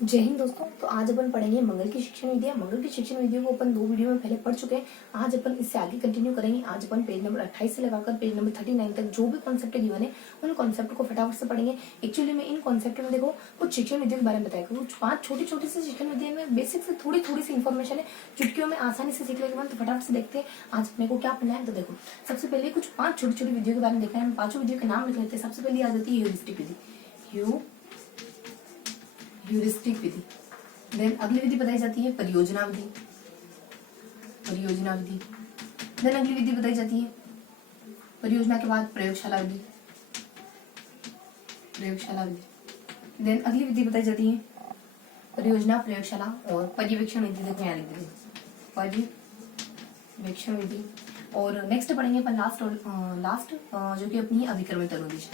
जय हिंद दोस्तों। तो आज अपन पढ़ेंगे मंगल की शिक्षण विधियां। मंगल की शिक्षण विधियों को अपन 2 वीडियो में पहले पढ़ चुके हैं। आज अपन इससे आगे कंटिन्यू करेंगे। आज अपन पेज नंबर 28 से लगाकर पेज नंबर 39 तक जो भी कॉन्सेप्ट गिवन है उन कॉन्सेप्ट को फटाफट से पढ़ेंगे। एक्चुअली में इन कॉन्सेप्ट में देखो कुछ शिक्षण विधियों के बारे में बताएगा। कुछ 5 छोटी छोटी सी शिक्षण विधियों में बेसिक से थोड़ी थोड़ी सी इन्फॉर्मेशन है, चुटकियों में आसानी से सीख लेंगे। तो फटाफट से देखते हैं आज अपने को क्या पढ़ना है। तो देखो सबसे पहले कुछ 5 छोटी छोटी विधियों के बारे में देखना है। हम 5 विधियों के नाम लिख लेते हैं। सबसे पहले आ जाती है ह्यूरिस्टिक विधि, ह्यूरिस्टिक विधि। देन अगली विधि बताई जाती है परियोजना विधि, परियोजना विधि। देन अगली विधि बताई जाती है परियोजना के बाद प्रयोगशाला विधि, प्रयोगशाला विधि। देन अगली विधि बताई जाती है परियोजना, प्रयोगशाला और पर्यवेक्षण विधि। देखो यहाँ लिख देंगे पर्यवेक्षण विधि। और नेक्स्ट पढ़ेंगे अपन लास्ट जो कि अपनी अभिक्रमित अनुदेश,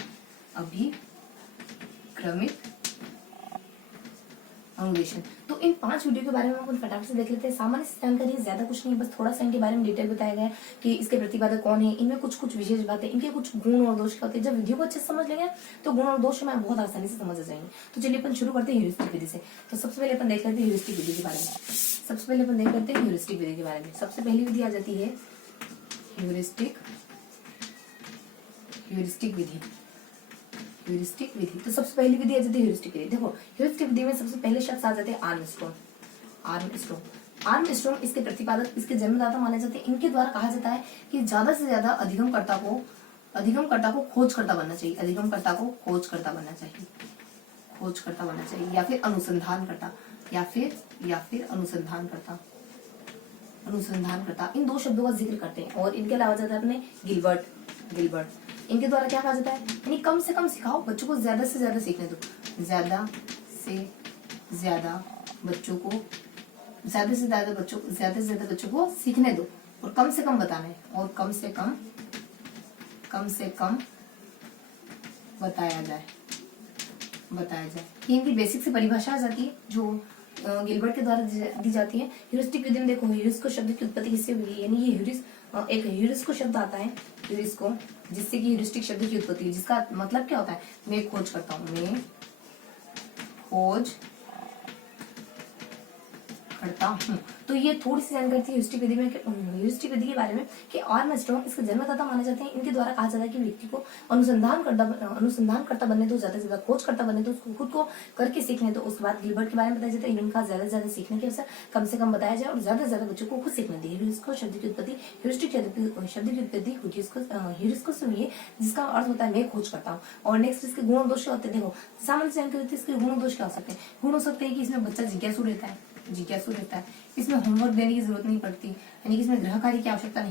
अभिक्रमित अनुदेशन। तो इन 5 वीडियो के बारे में अपन फटाफट से देख लेते हैं। सामान्य जानकारी ज्यादा कुछ नहीं, बस थोड़ा सा इनके बारे में डिटेल बताया गया है कि इसके प्रतिपादक कौन है, इनमें कुछ कुछ विशेष बातें, इनके कुछ गुण और दोष क्या होते हैं। जब वीडियो को अच्छे से समझ लेंगे तो गुण और दोष हमें बहुत आसानी से समझ आ जाएंगे। तो चलिए अपन शुरू करते हैं ह्यूरिस्टिक विधि से। तो सबसे पहले अपन देख लेते हैं ह्यूरिस्टिक विधि के बारे में। सबसे पहले अपन देख लेते हैं ह्यूरिस्टिक विधि के बारे में। सबसे पहली विधि आ जाती है ह्यूरिस्टिक विधि, ह्यूरिस्टिक विधि। तो सबसे पहली विधि आ जाती है ह्यूरिस्टिक विधि। देखो ह्यूरिस्टिक विधि में सबसे पहले शख्स आ जाते हैं आर्मस्ट्रॉन्ग इसके प्रतिपादक, इसके जन्मदाता माने जाते हैं। इनके द्वारा कहा जाता है कि ज्यादा से ज्यादा अधिगमकर्ता को खोजकर्ता बनना चाहिए, अधिगमकर्ता को खोजकर्ता बनना चाहिए, खोजकर्ता बनना चाहिए, या फिर अनुसंधानकर्ता, या फिर अनुसंधानकर्ता। इन 2 शब्दों का जिक्र करते हैं। और इनके अलावा जाता है अपने गिलबर्ट। इनके द्वारा क्या कहा जाता है, यानी कम से कम सिखाओ, बच्चों को ज्यादा से ज्यादा सीखने दो, ज्यादा से ज्यादा बच्चों को सीखने दो, और कम से कम बताना है, और कम से कम बताया जाए। ये इनकी बेसिक से परिभाषा आ जाती है जो गिलबर्ट के द्वारा दी जाती है। ह्यूरिस्टिक विधि में देखो ह्यूरिस्को शब्द की उत्पत्ति किससे हुई है, यानी ये एक ह्यूरिस्को शब्द आता है, ह्यूरिस्को, जिससे कि ह्यूरिस्टिक शब्द की उत्पत्ति है, जिसका मतलब क्या होता है, मैं खोज करता हूँ, मैं खोज करता हूँ। तो ये थोड़ी सी जानकारी थी ह्यूरिस्टिक विधि के बारे में कि आर्मस्ट्रॉन्ग इसके जन्मदाता माने जाते हैं। इनके द्वारा कहा जाता है कि व्यक्ति को अनुसंधानकर्ता बनने दो, ज्यादा से ज्यादा खोजकर्ता बनने दो, उसको खुद को करके सीखने दो। उसके बाद गिलबर्ट के बारे में बताया जाता है इनका ज्यादा से ज्यादा सीखने के अवसर कम से कम बताया जाए और ज्यादा से ज्यादा बच्चों को खुद सीखने दी। ह्यूरिस्को शब्द की उत्पत्ति ह्यूरिस्को से हुई है, जिसका अर्थ होता है मैं खोज करता हूँ। और नेक्स्ट इसके गुण और दोष क्या होते हैं। देखो सामान्य जानकारी होती है, इसके गुण और दोष क्या हो सकते हैं। गुण हो सकते हैं कि इसमें बच्चा जिज्ञासु रहता है, इसमें होमवर्क देने की जरूरत नहीं पड़ती, यानी कि इसमें गृह कार्य की आवश्यकता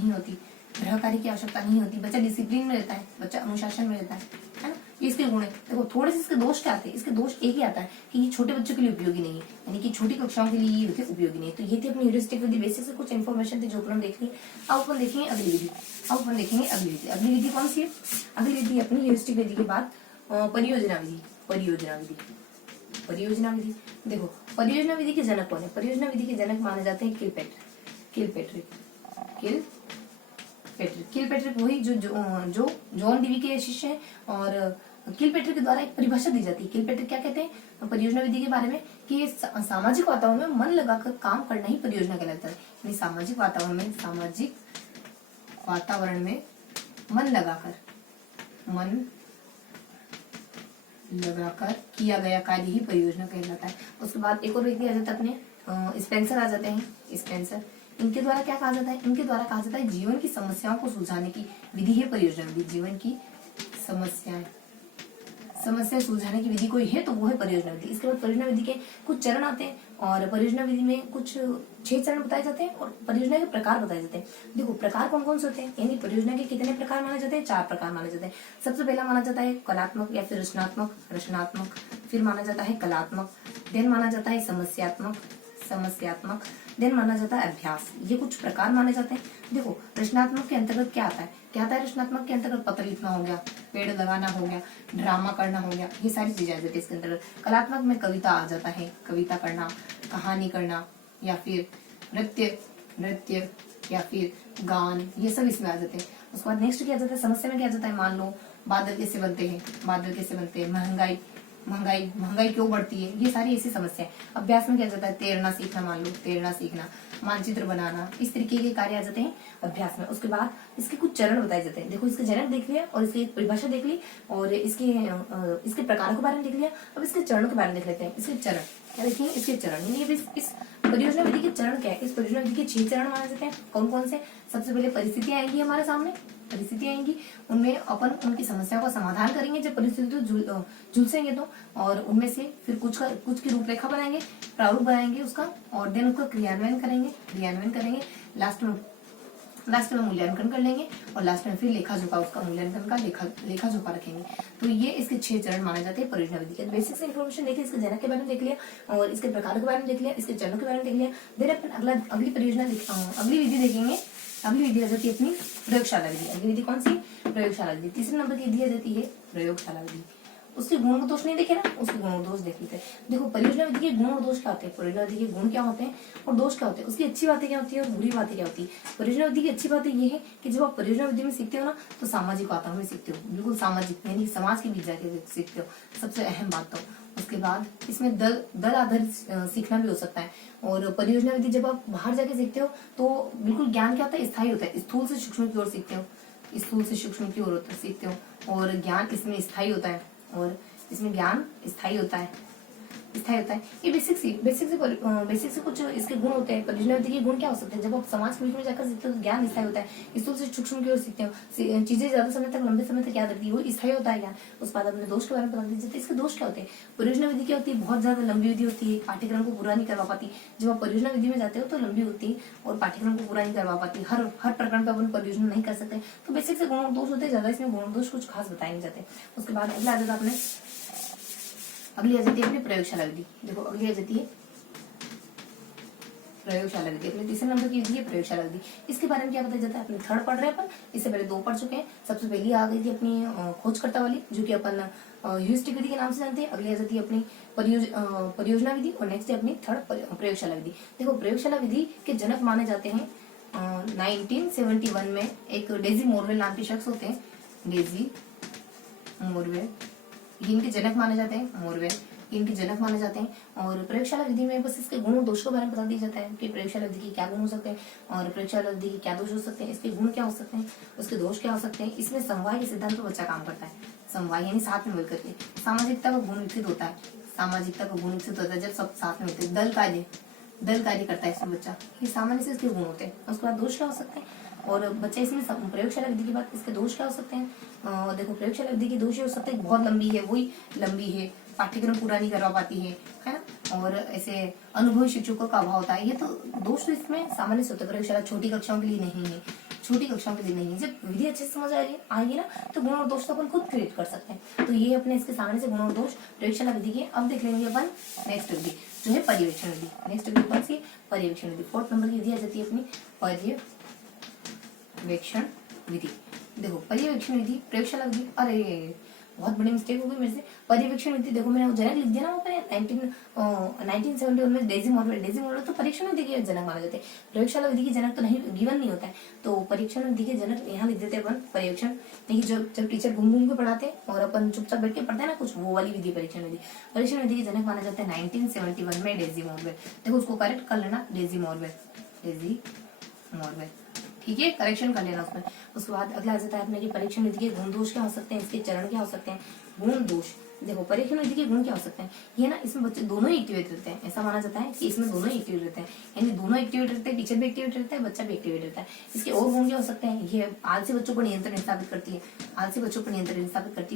नहीं होती, बच्चा डिसिप्लिन में रहता है, बच्चा अनुशासन में रहता है ना। ये इसके गुण है। देखो थोड़े से इसके दोष क्या आते हैं। इसके दोष एक ही आता है कि ये छोटे बच्चों के लिए उपयोगी नहीं है, यानी कि छोटी कक्षाओं के लिए ये उपयोगी नहीं है। तो ये थी अपनी ह्यूरिस्टिक विधि, बेसिक से कुछ इन्फॉर्मेशन थी जो हम देखेंगे। अब अपन देखेंगे अगली विधि। अगली विधि कौन सी है। अगली विधि अपनी ह्यूरिस्टिक विधि के बाद परियोजना विधि। देखो परियोजना विधि के जनक कौन है। परियोजना विधि के जनक माने जाते हैं किलपेट्रिक वही जो जॉन डीवी के शिष्य हैं। और किलपेट्रिक के द्वारा एक परिभाषा दी जाती है। किलपेट्रिक क्या कहते हैं परियोजना विधि के बारे में कि सामाजिक वातावरण में मन लगाकर काम करना ही परियोजना कहलाता है। यानी सामाजिक वातावरण में मन लगाकर किया गया कार्य ही परियोजना कहलाता है। उसके बाद एक और व्यक्ति आ जाता है अपने स्पेंसर आ जाते हैं। स्पेंसर इनके द्वारा क्या कहा जाता है। इनके द्वारा कहा जाता है जीवन की समस्याओं को सुलझाने की विधि है परियोजना विधि। जीवन की समस्या सुलझाने की विधि कोई है तो वो है परियोजना विधि। इसके बाद परियोजना विधि के कुछ चरण आते हैं और परियोजना विधि में कुछ 6 चरण बताए जाते हैं और परियोजना के प्रकार बताए जाते हैं। देखो प्रकार कौन कौन से होते हैं, यानी परियोजना के कितने प्रकार माने जाते हैं। 4 प्रकार माने जाते हैं। सबसे पहला माना जाता है कलात्मक या फिर रचनात्मक, फिर माना जाता है कलात्मक, देन माना जाता है समस्यात्मक, देन माना जाता है अभ्यास। ये कुछ प्रकार माने जाते हैं। देखो रचनात्मक के अंतर्गत क्या आता है रचनात्मक के अंतर्गत पत्र लिखना हो गया, पेड़ लगाना हो गया, ड्रामा करना हो गया, ये सारी चीजें आ जाती है इसके अंतर्गत। कलात्मक में कविता आ जाता है, कविता करना, कहानी करना, या फिर नृत्य या फिर गान, ये सब इसमें आ जाते हैं। उसके बाद नेक्स्ट क्या जाता है समस्या में क्या जाता है। मान लो बादल कैसे बनते हैं, महंगाई महंगाई महंगाई क्यों बढ़ती है, ये सारी ऐसी समस्या है। अभ्यास में क्या जाता है, तैरना सीखना, मान लो तैरना सीखना, मानचित्र बनाना, इस तरीके के कार्य आ जाते हैं अभ्यास में। उसके बाद इसके कुछ चरण बताए जाते हैं। देखो इसके जनक देख लिया और इसकी परिभाषा देख ली और इसके प्रकारों के बारे में देख लिया। अब इसके चरणों के बारे में देख लेते हैं। इसके चरण क्या देखेंगे, इसके चरण यानी इस परियोजना विधि के चरण क्या है। इस परियोजना विधि के 6 चरण माने जाते हैं। कौन कौन से, सबसे पहले परिस्थितियां आएंगी हमारे सामने, परिस्थितियां आएंगी, उनमें अपन उनकी समस्याओं का समाधान करेंगे जब परिस्थिति झुलसेंगे तो, और उनमें से फिर कुछ की रूपरेखा बनाएंगे, प्रारूप बनाएंगे उसका, और देन उसका क्रियान्वयन करेंगे, लास्ट में मूल्यांकन कर लेंगे, और लास्ट में फिर लेखा जोखा, उसका मूल्यांकन का लेखा जोखा रखेंगे। तो ये इसके 6 चरण माने जाते हैं परियोजना विधि के। बेसिक से इन्फॉर्मेशन देखिए, इसके जनक के बारे में देख लिया और इसके प्रकार के बारे में देख लिया, इसके चरणों के बारे में देख लिया। फिर अपन अगली विधि देखेंगे। अगली विधि आ जाती है अपनी प्रयोगशाला विधि। अगली विधि कौन सी, प्रयोगशाला विधि। तीसरे नंबर की विधि आ जाती है प्रयोगशाला विधि। उसके गुण और दोष नहीं देखे ना, उसके गुण और दोष देख लेते हैं। देखो परियोजना विधि के गुण और दोष क्या होते हैं, परियोजना विधि के गुण क्या होते हैं और दोष क्या होते हैं, उसकी अच्छी बातें क्या होती है और बुरी बातें क्या होती है। परियोजना विधि की अच्छी बातें ये है कि जब आप परियोजना विधि में सीखते हो ना, तो सामाजिक वातावरण में सीखते हो, बिल्कुल सामाजिक यानी समाज के बीच जाके सीखते हो, सबसे अहम बात। तो उसके बाद इसमें दल आधारित सीखना भी हो सकता है। और परियोजना विधि जब आप बाहर जाके सीखते हो तो बिल्कुल ज्ञान क्या होता है, स्थायी होता है। स्थूल से सूक्ष्म की ओर सीखते हो, स्थूल से सूक्ष्म की ओर सीखते हो, और ज्ञान इसमें स्थायी होता है, और इसमें ज्ञान स्थायी होता है। ये बेसिक से कुछ इसके गुण होते हैं। परियोजना विधि के गुण क्या हो सकते हैं, जब आप समाज के बीच में जाकर सीखते हो तो ज्ञान स्थायी होता है। स्थूल से सूक्ष्म की ओर सीखते हो, चीजें ज्यादा समय तक, लंबे समय तक याद रहती है, वो स्थायी होता है ज्ञान। उसके बाद अपने दोष के बारे में बता दीजिए। इसके दोष क्या होते हैं, परियोजना विधि क्या होती है, बहुत ज्यादा लंबी विधि होती है, पाठ्यक्रम को पूरा नहीं करवा पाती। जब आप परियोजना विधि में जाते हो तो लंबी होती है और पाठ्यक्रम को पूरा नहीं करवा पाती। हर प्रकरण पर अपन परियोजना नहीं कर सकते। तो बेसिक से गुण और दोष होते हैं, ज्यादा इसमें गुण और दोष कुछ खास बताए नहीं जाते। उसके बाद अगला आ जाता है अगली आ जाती है अपनी प्रयोगशाला विधि। देखो अगली आ जाती है प्रयोगशाला विधि। अपने तीसरे नंबर की विधि है प्रयोगशाला विधि। इसके बारे में क्या बताया जाता है, अपने 3rd पढ़ रहे हैं अपन, इससे पहले 2 पढ़ चुके हैं। सबसे पहली आ गई थी अपनी खोजकर्ता वाली, जो कि अपन ह्यूरिस्टिक विधि के नाम से जानते हैं। अगली आ जाती है अपनी परियोजना विधि, और नेक्स्ट है अपनी 3rd प्रयोगशाला विधि। देखो प्रयोगशाला विधि के जनक माने जाते हैं 1971 में एक डेजी मोरवेल नाम के शख्स होते हैं, डेजी मोरवेल, इनके जनक माने जाते हैं, मोरवेल इनके जनक माने जाते हैं। और प्रयोगशाला विधि में बस इसके गुण और दोष के बारे में बता दिया जाता है कि प्रयोगशाला विधि के क्या गुण हो सकते हैं और प्रयोगशाला विधि के क्या दोष हो सकते हैं, इसके गुण क्या हो सकते हैं, उसके दोष क्या हो सकते हैं। इसमें समवाय के सिद्धांत पर बच्चा काम करता है। समवाय यानी साथ में मिलकर के सामाजिकता का गुण विकसित होता है। सामाजिकता का गुण विकसित होता है जब सब साथ में होते हैं, दल कार्य करता है इसमें बच्चा। ये सामान्य से इसके गुण होते हैं। उसके बाद दोष क्या हो सकते हैं, और बच्चे इसमें प्रयोगशाला विधि की बात, इसके दोष क्या हो सकते हैं। देखो प्रयोगशाला विधि के दोष ये हो सकते हैं, बहुत लंबी है, वही लंबी है, पाठ्यक्रम पूरा नहीं करवा पाती है ना, और ऐसे अनुभवी शिक्षकों का अभाव होता है। ये तो दोष तो इसमें सामान्य से होता है। प्रयोगशाला छोटी कक्षाओं के लिए नहीं है, जब विधि अच्छे से समझ आएगी ना, तो गुण और दोष तो अपन खुद क्रिएट कर सकते हैं। तो ये अपने इसके सामने से गुण और दोष प्रयोगशाला विधि के। अब देख लेंगे अपन नेक्स्ट विधि, जो है पर्यवेक्षण विधि। नेक्स्ट विधि कौन सी, पर्यवेक्षण विधि। 4th नंबर की विधि आ जाती है अपनी पर्यवेक्षण विधि। देखो पर्यवेक्षण विधि, प्रयोगशाला विधि, अरे बहुत बड़ी मिस्टेक हो गई मेरे से। पर्यवेक्षण विधि देखो मैंने जनक लिख दिया ना, 1971 में डेजी मोरवेल तो परीक्षण विधि के जनक माने जाते हैं। प्रयोगशाला विधि के जनक तो नहीं गिवन नहीं होता है, तो परीक्षण विधि के जनक यहाँ लिख देते हैं अपन पर्यवेक्षण। नहीं जब टीचर घूम के पढ़ाते और अपन चुपचाप बैठ के पढ़ते हैं ना कुछ, वो वाली विधि परीक्षण विधि के जनक माना जाता है 1971 में डेजी मोरवेल। देखो उसको करेक्ट कर लेना, डेजी मोरवेल, ठीक है, करेक्शन कर लेना उसमें। उसके बाद अगला आ जाता है अपने की परीक्षण विधि के गुण दोष क्या हो सकते हैं, इसके चरण क्या हो सकते हैं। गुण दोष, देखो परीक्षण विधि के गुण क्या हो सकते हैं, ये ना इसमें बच्चे दोनों ही एक्टिवेट रहते हैं। ऐसा माना जाता है कि इसमें दोनों ही एक्टिवेट रहते हैं, यानी दोनों एक्टिवेट रहते हैं, टीचर भी एक्टिवेट रहता है, बच्चा भी एक्टिवेट रहता है। इसके और गुण क्या हो सकते हैं, ये आलसी बच्चों पर नियंत्रण स्थापित करती है,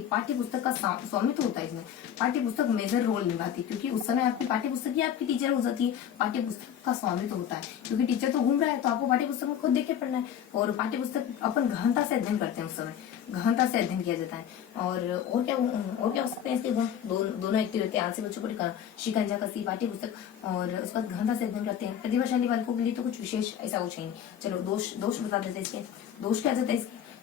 पाठ्य पुस्तक का स्वामित्व होता है इसमें। पाठ्य पुस्तक मेजर रोल निभाती है, क्योंकि उस समय आपकी पाठ्य पुस्तक ही आपकी टीचर हो जाती है। पाठ्य पुस्तक का स्वामित्व होता है, क्योंकि टीचर तो घूम रहा है, तो आपको पाठ्य पुस्तक में खुद देख के पढ़ना है। और पाठ्य पुस्तक अपन गहनता से अध्ययन करते हैं, उस समय गहनता से अध्ययन किया जाता है। और क्या हो सकते हैं इसके गुण, दोनों एक्टिव रहते हैं। आलसी बच्चों को शिकंजा कसी, पाठ्य पुस्तक, और उसका गहनता से अध्ययन करते हैं। प्रतिभाशाली बालकों के लिए तो कुछ विशेष ऐसा कुछ नहीं। चलो दोष बता देते हैं इसके। दोष क्या जाता है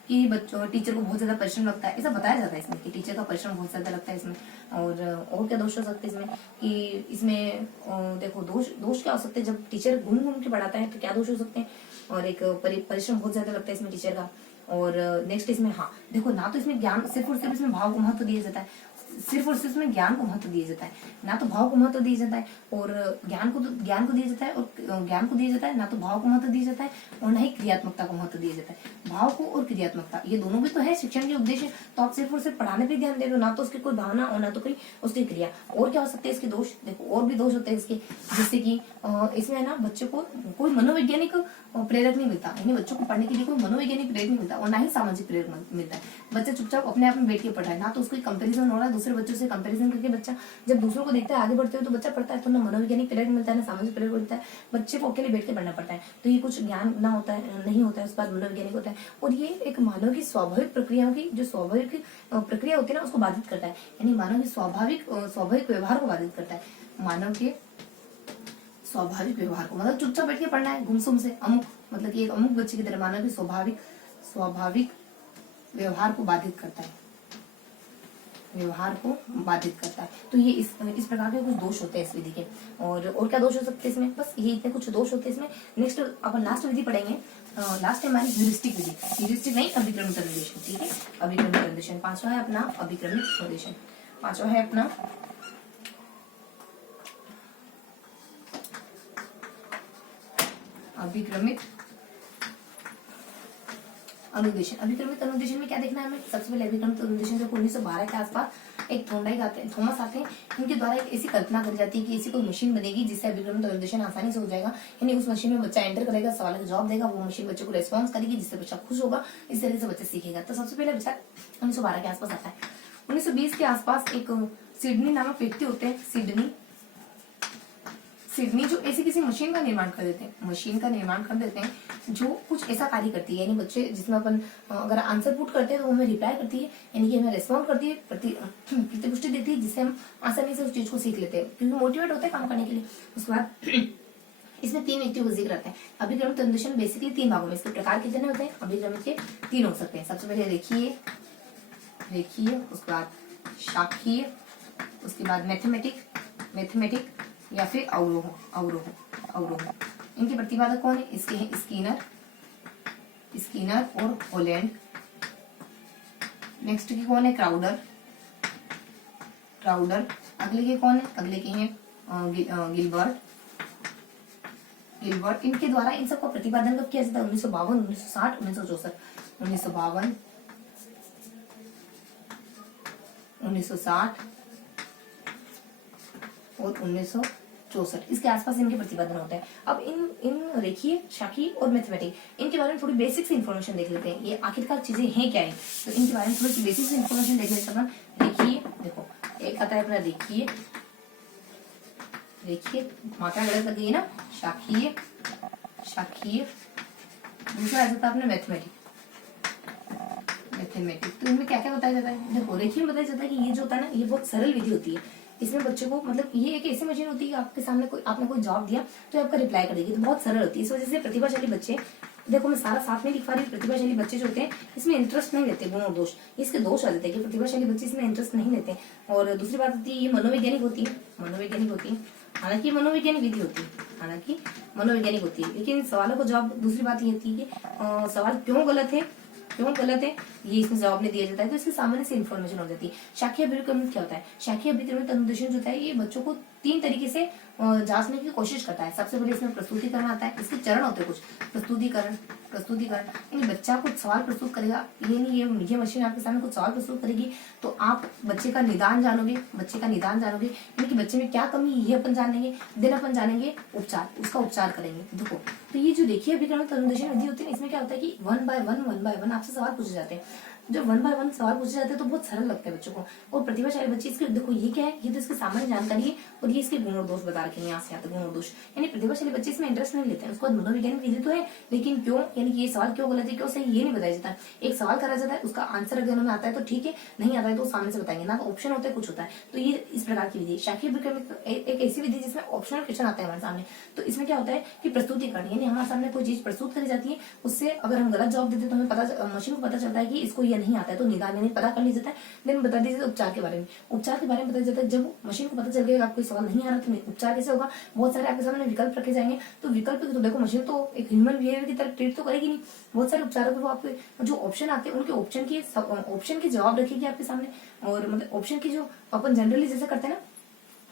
कि बच्चों टीचर को बहुत ज्यादा परिश्रम लगता है, ऐसा बताया जाता है इसमें कि टीचर का परिश्रम बहुत ज्यादा लगता है इसमें। और क्या दोष हो सकते हैं इसमें कि इसमें देखो दोष क्या हो सकते हैं, जब टीचर घूम के पढ़ाता है तो क्या दोष हो सकते हैं। और एक परिश्रम बहुत ज्यादा लगता है इसमें टीचर का। और नेक्स्ट इसमें हाँ देखो, ना तो इसमें ज्ञान सिर्फ और सिर्फ इसमें भाव को महत्व दिया जाता है, सिर्फ और सिर्फ उसमें ज्ञान को महत्व दिया जाता है, ना तो भाव को महत्व दिया जाता है, और ज्ञान को दिया जाता है, और ज्ञान को दिया जाता है, ना तो भाव को महत्व दिया जाता है और ना ही क्रियात्मकता को महत्व दिया जाता है। भाव को और क्रियात्मकता ये दोनों भी तो है शिक्षण के उद्देश्य, तो आप सिर्फ और सिर्फ पढ़ाने पे ध्यान दे रहे हो, ना तो उसकी कोई भावना और ना तो कोई उसकी क्रिया। और क्या हो सकते हैं इसके दोष, देखो और भी दोष होते हैं इसके, जैसे कि इसमें है ना बच्चे को कोई मनोवैज्ञानिक प्रेरक नहीं मिलता, यानी बच्चों को पढ़ने के लिए कोई मनोवैज्ञानिक प्रेरक नहीं मिलता और ना ही सामाजिक प्रेरक मिलता है। बच्चा चुपचाप अपने आप में बैठ के पढ़ रहा है, ना तो उसको कंपैरिजन हो रहा है दूसरे बच्चों से, कंपैरिजन करके बच्चा जब दूसरों को देखता है आगे बढ़ते हुए तो बच्चा पढ़ता है, तो ना मनोवैज्ञानिक प्रेरक मिलता है ना सामाजिक प्रेरक मिलता है, बच्चे को अकेले बैठ के पढ़ना पड़ता है, तो ये कुछ ज्ञान ना होता है, नहीं होता है, उसके बाद मनोवैज्ञानिक होता है। और ये एक मानव की स्वाभाविक प्रक्रियाओं की जो स्वाभाविक प्रक्रिया होती है ना उसको बाधित करता है, यानी मानव की स्वाभाविक व्यवहार को बाधित करता है। मानव के स्वाभाविक व्यवहार को, मतलब चुपचाप बैठ के पढ़ना है गुमसुम से, अमुक मतलब कि एक अमुक बच्चे की तरह मानव की स्वाभाविक व्यवहार को बाधित करता है, व्यवहार को बाधित करता है। तो ये इस प्रकार के कुछ दोष होते हैं इस विधि के। और क्या दोष हो सकते हैं इसमें, बस ये इतने कुछ दोष होते हैं इसमें। नेक्स्ट अपन लास्ट विधि पढ़ेंगे, लास्ट है हमारी ह्यूरिस्टिक विधि, ह्यूरिस्टिक नहीं अभिक्रमित निर्देशन, ठीक है, अभिक्रमित निर्देशन। पांचवा है अपना अभिक्रमित निर्देशन, पांचवा है अपना अभिक्रमित अनुदेशन। अभिक्रमित अनुदेशन में क्या देखना है हमें, सबसे पहले अभिक्रमित अनुदेशन जब 1912 के आसपास एक थॉमस आते हैं, इनके द्वारा एक ऐसी कल्पना करी जाती है कि ऐसी कोई मशीन बनेगी जिससे अभिक्रमित अनुदेशन आसानी से हो जाएगा, यानी उस मशीन में बच्चा एंटर करेगा, सवाल का जवाब देगा, वो मशीन बच्चे को रेस्पॉन्स करेगी जिससे बच्चा खुश होगा, इस तरीके से बच्चा सीखेगा। तो सबसे पहले विचार 1912 के आसपास आता है। 1920 के आसपास एक सिडनी नामक व्यक्ति होते हैं, सिडनी जो ऐसी किसी मशीन का निर्माण कर देते हैं, जो कुछ ऐसा कार्य करती है, यानी बच्चे जिसमें अपन अगर आंसर पुट करते हैं तो वो हमें रिप्लाई करती है, यानी कि हमें रेस्पॉन्ड करती है, प्रतिपुष्टि देती है, जिससे हम आसानी से उस चीज को सीख लेते हैं, क्योंकि मोटिवेट होते हैं काम करने के लिए। उसके बाद इसमें 3 व्यक्तियों का जिक्र आता है। अभिक्रमित अनुदेशन बेसिकली 3 भागों में, इसके प्रकार कितने होते हैं, अभिक्रमित के 3 हो सकते हैं। सबसे पहले रेखीय, उसके बाद शाखीय, उसके बाद मैथमेटिक या फिर अवरोह। इनके प्रतिपादक कौन है, इसके हैं स्किनर और होलैंड। नेक्स्ट के कौन है, क्राउडर। अगले के कौन है, अगले के हैं गिलबर्ट। इनके द्वारा इन सबका प्रतिपादन कब किया जाता है, 1952, 1960, 1964, 1952, 1960 और 1964, इसके आसपास इनके प्रतिपादन होते हैं। अब इन रेखीय, शाखीय और मैथमेटिक, इनके बारे में थोड़ी बेसिक सी इन्फॉर्मेशन देख लेते हैं, ये आखिरकार चीजें हैं क्या है, तो इनके बारे में थोड़ी सी बेसिक सी इन्फॉर्मेशन देख लेते हैं। रेखीय, देखो एक आता है अपना रेखीय, मात्रा गलत लग गई है ना, शाखीय, दूसरा आ जाता है अपना मैथमेटिक। तो इनमें क्या क्या बताया जाता है, देखो रेखीय में बताया जाता है कि ये जो होता है ना, ये बहुत सरल विधि होती है, इसमें बच्चे को मतलब ये एक ऐसी मशीन होती है कि आपके सामने आपने कोई जवाब दिया तो आपका रिप्लाई कर देगी, तो बहुत सरल होती है। इस वजह से प्रतिभाशाली बच्चे, देखो मैं सारा साथ में लिख पा रही हूँ, प्रतिभाशाली बच्चे जो होते हैं इसमें इंटरेस्ट नहीं लेते, गुण और दोष इसके दोष आ जाते हैं कि प्रतिभाशाली बच्चे इसमें इंटरेस्ट नहीं लेते। और दूसरी बात होती है ये मनोवैज्ञानिक होती है, हालांकि मनोवैज्ञानिक विधि होती है, लेकिन सवालों को जवाब, दूसरी बात ये होती है कि सवाल क्यों गलत है ये इसमें जवाब नहीं दिया जाता है, तो इसकी सामान्य से इन्फॉर्मेशन हो जाती है। शाखीय अभिक्रमित क्या होता है, शाखीय अभिक्रमित अनुदेशन जो होता है ये बच्चों को 3 तरीके से जांचने की कोशिश करता है। सबसे पहले इसमें प्रस्तुतिकरण आता है, इसके चरण होते हैं कुछ, प्रस्तुतिकरण यानी बच्चा कुछ सवाल प्रस्तुत करेगा, ये नहीं ये मशीन आपके सामने कुछ सवाल प्रस्तुत करेगी तो आप बच्चे का निदान जानोगे, यानी कि बच्चे में क्या कमी है ये अपन जानेंगे, देन अपन जानेंगे उपचार, उसका उपचार करेंगे। देखो तो ये जो देखिए अभिक्रमित अनुदेशन विधि होती है, इसमें क्या होता है कि 1 by 1 आपसे सवाल पूछे जाते हैं। जब 1 by 1 सवाल पूछे जाते हैं तो बहुत सरल लगते हैं बच्चों को, और प्रतिभाशाली बच्चे इसके, देखो ये क्या है, ये तो इसकी सामान्य जानकारी है और ये इसके गुण और दोष बता रखे हैं, यहाँ से यहाँ तक गुण और दोष, यानी प्रतिभाशाली बच्चे इसमें इंटरेस्ट नहीं लेते हैं। उसके बाद मनोवैज्ञानिक विधि तो है, लेकिन क्यों, यानी कि ये सवाल क्यों गलत है, क्यों सही, ये नहीं बताया जाता है। एक सवाल करा जाता है, उसका आंसर अगर हमें आता है तो ठीक है, नहीं आता है तो सामने से बताएंगे, ना तो ऑप्शन होता है, कुछ होता है। तो ये इस प्रकार की विधि। शाखीय अभिक्रमित एक ऐसी विधि जिसमें ऑप्शनल क्वेश्चन आता है हमारे सामने, तो इसमें क्या होता है कि प्रस्तुतिकरण, यानी हमारे सामने कोई चीज प्रस्तुत करी जाती है, उससे अगर हम गलत जवाब देते तो हमें मशीन को पता चलता है कि इसको ये नहीं आता है, तो निदान यानी पता कर लिया जाता है। देन बता दीजिए उपचार के बारे में बताया जाता है। जब मशीन को पता चल गया आपको सवाल नहीं आ रहा तो उपचार कैसे होगा, बहुत सारे आपके सामने विकल्प रखे जाएंगे, तो विकल्प तो देखो मशीन तो एक ह्यूमन बिहेवियर की तरह ट्रीट तो करेगी नहीं, बहुत सारे उपचारों को आपके जो ऑप्शन आते हैं उनके ऑप्शन के जवाब रखेगी आपके सामने, और मतलब ऑप्शन की जो अपन जनरली जैसे करते हैं ना,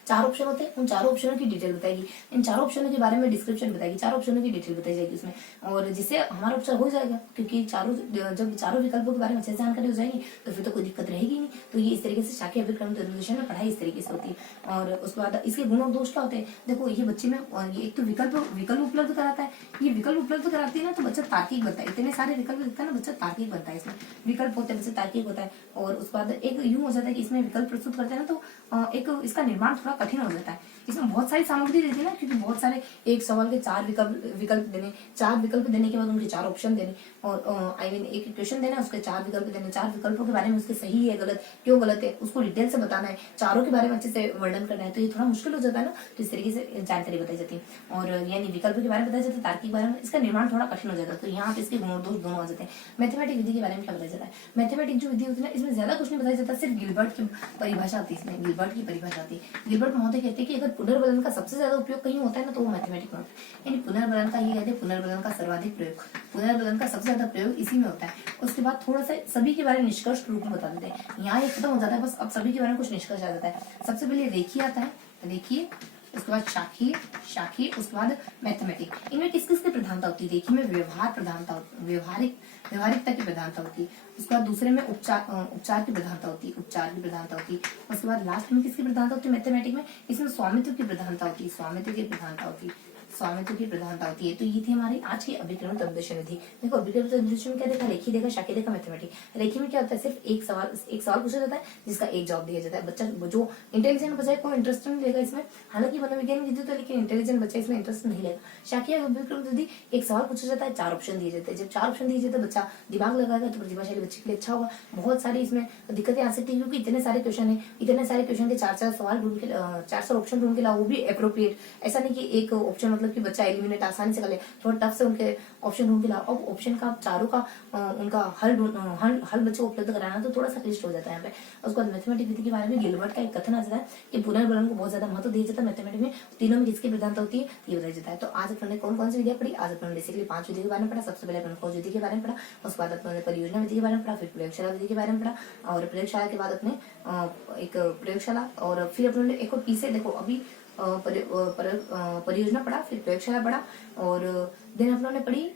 4 ऑप्शन होते हैं, उन चारों ऑप्शनों की डिटेल बताएगी, इन चारों ऑप्शनों के बारे में डिस्क्रिप्शन बताएगी, चारों ऑप्शनों की डिटेल बताई जाएगी उसमें, और जिससे हमारा उपचार हो जाएगा, क्योंकि जब चारों विकल्पों के बारे में अच्छे से जानकारी हो जाएगी तो फिर तो कोई दिक्कत रहेगी नहीं। तो ये इस तरीके से शाखीय अभिक्रमित निर्देशन में पढ़ाई इस तरीके से होती है। और उसके बाद इसके गुण और दोष क्या होते हैं, देखो ये बच्चे में ये एक तो विकल्प उपलब्ध कराता है, ये विकल्प उपलब्ध कराती है ना तो बच्चा तार्किक बनता है, इतने सारे विकल्प दिखता है ना, बच्चा तार्किक बनता है, इसमें विकल्प होते हैं बच्चा तार्किक होता है। और उसके बाद एक यूं हो जाता है कि इसमें विकल्प प्रस्तुत करते हैं ना तो एक इसका निर्माण थोड़ा कठिन हो जाता है, इसमें बहुत सारी सामग्री देती है ना, क्योंकि बहुत सारे एक सवाल के 4 विकल्प देने, 4 विकल्प देने के बाद उनके 4 ऑप्शन देने, और आई मीन एक क्वेश्चन देना, उसके 4 विकल्प देने, 4 विकल्पों के बारे में उसके सही है गलत, क्यों गलत है उसको डिटेल से बताना है, चारों के बारे में अच्छे से वर्णन करना है, तो ये थोड़ा मुश्किल हो जाता है ना, तो इस तरीके से जानकारी बताई जाती है। और यानी विकल्प के बारे में बताया जाता है, तार्किक बारे में इसका निर्माण थोड़ा कठिन हो जाता है, तो यहाँ पे इसके गुण और दोष दोनों आ जाते हैं। मैथमेटिक विधि के बारे में क्या बताया जाता है, मैथमेटिक जो विधि होती है ना, इसमें ज्यादा कुछ नहीं बताया जाता, सिर्फ गिलबर्ट की परिभाषा आती है, इसमें गिलबर्ट की परिभाषा आती है। गिलबर्ट महोदय कहते हैं कि अगर पुनर्बलन का सबसे ज्यादा उपयोग कहीं होता है ना तो वो मैथमेटिक में होता है, यानी पुनर्बलन का ये कहते हैं पुनर्बलन का सर्वाधिक प्रयोग, पुनर्बलन का सबसे ज्यादा प्रयोग इसी में होता है। उसके बाद थोड़ा सा सभी के बारे में निष्कर्ष रूप में बता देते हैं, यहाँ ये खत्म हो जाता है बस, अब सभी के बारे में कुछ निष्कर्ष आ जाता है। सबसे पहले रेखीय आता है, रेखीय, उसके बाद शाखीय, उसके बाद मैथमेटिक। इनमें किस किस की प्रधानता होती है, रेखीय में व्यवहार प्रधानता, व्यवहारिकता की प्रधानता होती है। उसके बाद दूसरे में उपचार की प्रधानता होती है, उपचार की प्रधानता होती है। उसके बाद लास्ट में किसकी प्रधानता होती है मैथमेटिक में, इसमें स्वामित्व की प्रधानता होती है, स्वामित्व की प्रधानता होती है, स्वामित्व की प्रधानता होती है। तो ये थी हमारी आज की अभिक्रमित अनुदेशन विधि। देखो अभिक्रमित अनुदेशन में क्या देखा, रेखीय देखा, शाखीय देखा, मैथमेटिक। रेखीय में क्या होता है, सिर्फ एक सवाल पूछा जाता है जिसका एक जवाब दिया जाता है। बच्चा जो इंटेलिजेंट बच्चा है कोई इंटरेस्ट नहीं लेगा इसमें, हालांकि मनोविज्ञान विधि तो, लेकिन इंटेलिजेंट बच्चा इसमें इंटरेस्ट नहीं लेगा। शाखीय अभिक्रमित विधि एक सवाल पूछा जाता है, 4 ऑप्शन दिए जाते हैं, जब 4 ऑप्शन दिए जाते हैं बच्चा दिमाग लगाएगा तो प्रतिभाशाली बच्चे के लिए अच्छा होगा। बहुत सारी इसमें दिक्कतें आ सकती है क्योंकि इतने सारे क्वेश्चन है, इतने सारे क्वेश्चन के 4 सवाल ढूंढ के 4 ऑप्शन ढूंढ के लाओ, वो भी अप्रोप्रिएट, ऐसा नहीं कि एक ऑप्शन मतलब कि बच्चा एलिमिनेट आसानी से कर ले, थोड़ा टफ से उनके ऑप्शन ढूंढ के लाओ। अब ऑप्शन का चारों का उनका हल बच्चे को उपलब्ध कराना तो थोड़ा सा क्लिष्ट हो जाता है यहाँ पे। उसके बाद मैथमेटिक विधि के बारे में गिलबर्ट का एक कथन आ जाता है कि पुनर्बलन को बहुत ज्यादा महत्व दिया जाता है मैथमेटिक्स में, तीनों में किसकी प्रधानता होती है ये बताया जाता है। तो आज अपन ने कौन कौन सी विधियां पढ़ी, आज अपन ने बेसिकली 5 विधि के बारे में पढ़ा। सबसे पहले अपन खोज विधि के बारे में पढ़ा, उसके बाद अपने परियोजना विधि के बारे में पढ़ा, फिर प्रयोगशाला विधि के बारे में पढ़ा, और प्रयोगशाला के बाद अपने एक प्रयोगशाला, और फिर अपने एक और पीछे देखो अभी परियोजना पढ़ा, फिर प्रयोगशाला पढ़ा, और देन अपनों ने पढ़ी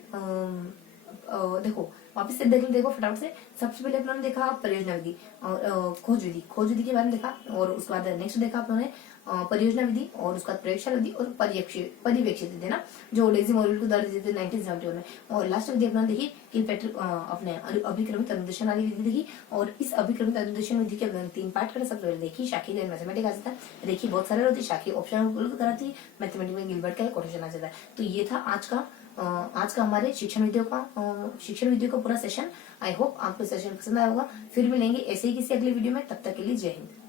देखो वापस से देखो फटाफट से। सबसे पहले अपनों ने देखा परियोजना विधि और खोज विधि के बारे में देखा, और उसके बाद नेक्स्ट देखा अपनों ने परियोजना विधि, और उसके बाद प्रयोगशाला विधि और पर्यवेक्षित विधि ना, जो डेजी मॉरिल को दर्ज दी थी 1971 में। और लास्ट विधि अपना देखी किलपेट्रिक अपने अभिक्रमित अनुदेशन वाली विधि देखी, और इस अभिक्रमित अनुदेशन विधि के 3 पार्ट करे। सबसे पहले देखी शाखीय मैथमेटिक आ जाता है, देखिए बहुत सारे होती है, शाखीय ऑप्शन उपलब्ध कराती है, मैथमेटिक में गिलबर्ट का कोटेशन आ जाता है। तो ये था आज का हमारे शिक्षण विधियों का पूरा सेशन। आई होप आपको सेशन पसंद आया होगा। फिर मिलेंगे ऐसे ही किसी अगले वीडियो में, तब तक के लिए जय हिंद।